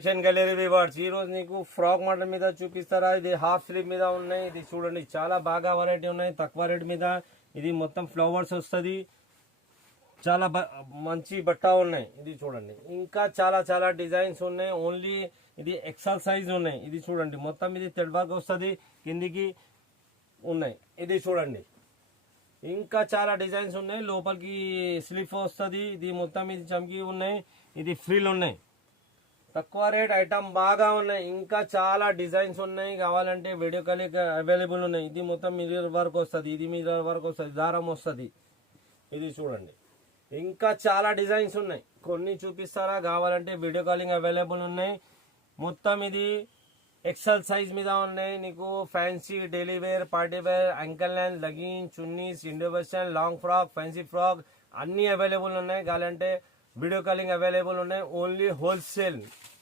Fashion gallery viewers ఈ రోజు నీకు ఫ్రాక్ మోడల్ మీద చూపిస్తారా. ఇది హాఫ్ స్లీవ్ మీద ఉన్నాయి. ఇది చూడండి చాలా బాగా వెరైటీ ఉన్నాయి తక్కువ రేట్ మీద. ఇది మొత్తం ఫ్లవర్స్ వస్తుంది. చాలా మంచి బట్ట ఉన్నాయి. ఇది చూడండి ఇంకా చాలా చాలా డిజైన్స్ ఉన్నాయి. ఓన్లీ ఇది ఎక్సెల్ సైజ్ ఉన్నాయి. ఇది చూడండి మొత్తం ఇది థ్రెడ్ వర్క్ వస్తుంది కిందికి ఉన్నాయి. ఇది చూడండి ఇంకా చాలా డిజైన్స్ ఉన్నాయి. లోపలికి స్లీవ్ వస్తుంది. ఇది మొత్తం ఇది చమ్కి ఉన్నాయి. ఇది ఫ్రీలు ఉన్నాయి. తక్కువ రేట్ ఐటమ్ బాగా ఉన్నాయి. ఇంకా చాలా డిజైన్స్ ఉన్నాయి. కావాలంటే వీడియో కాల్ అవైలబుల్ ఉన్నాయి. ఇది మొత్తం మిర్రర్ వర్క్ వస్తుంది. ఇది మిర్రర్ వర్క్ వస్తుంది. దారం వస్తుంది. ఇది చూడండి ఇంకా చాలా డిజైన్స్ ఉన్నాయి. కొన్ని చూపిస్తారా కావాలంటే వీడియో కాలింగ్ అవైలబుల్ ఉన్నాయి. మొత్తం ఇది ఎక్సెల్ సైజ్ మీద ఉన్నాయి. నీకు fancy daily wear party wear ankle line legging chunnis Indo western long frock fancy frock అన్ని అవైలబుల్ ఉన్నాయి. కావాలంటే వీడియో కాలింగ్ అవైలబుల్ ఉన్నాయి. Only wholesale